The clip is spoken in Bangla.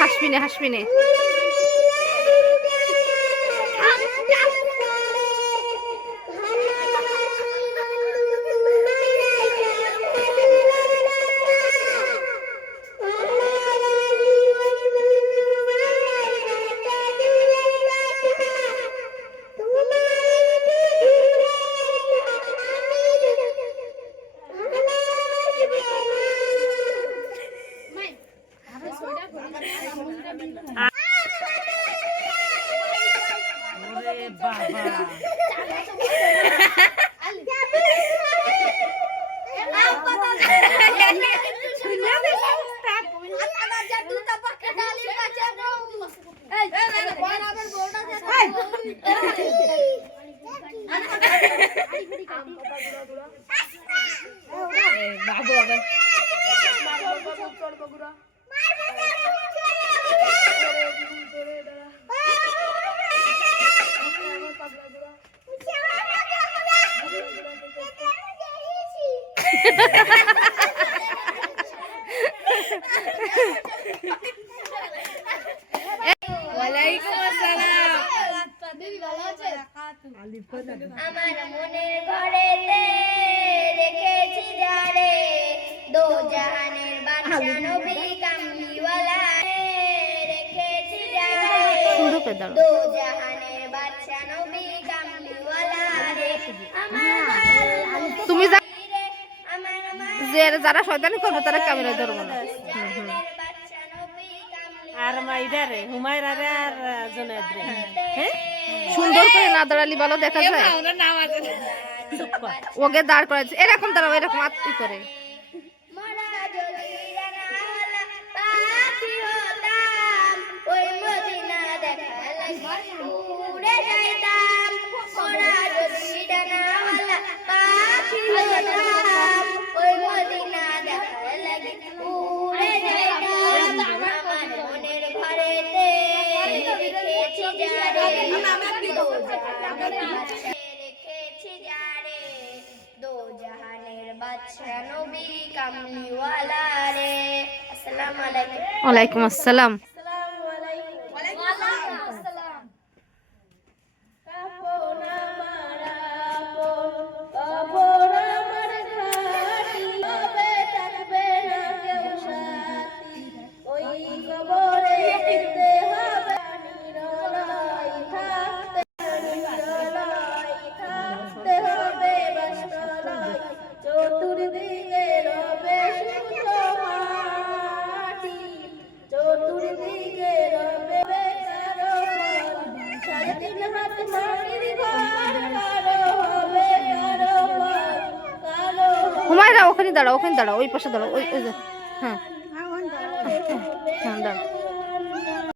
হাসবি নে আমার মনের ঘরেতে রেখেছি যারে দো জাহানের বাদশা নবী কামলিওয়ালা রেখেছি যারে দো জাহানের বাদশা নবী কামলিওয়ালা রে তুমি যারা শয়তানি করবে তারা ক্যামেরা ধরবো না আর মাইদারে হুমায়রা রে আর জুনায়েদ রে হ্যাঁ সুন্দর করে না দাঁড়ালি ভালো দেখা যায় ওকে দাঁড় করাচ্ছে এরকম দাঁড়াও এরকম আত্মি করে রেখেছি যারে দো জাহানের বাদশা নবী কামলিওয়ালা রে। আসসালামু আলাইকুম। ওয়ালাইকুম আসসালাম। হুমায়রা ওখানে দাঁড়াও ওই পাশে দাঁড়াও ওই হ্যাঁ হ্যাঁ দাঁড়াও।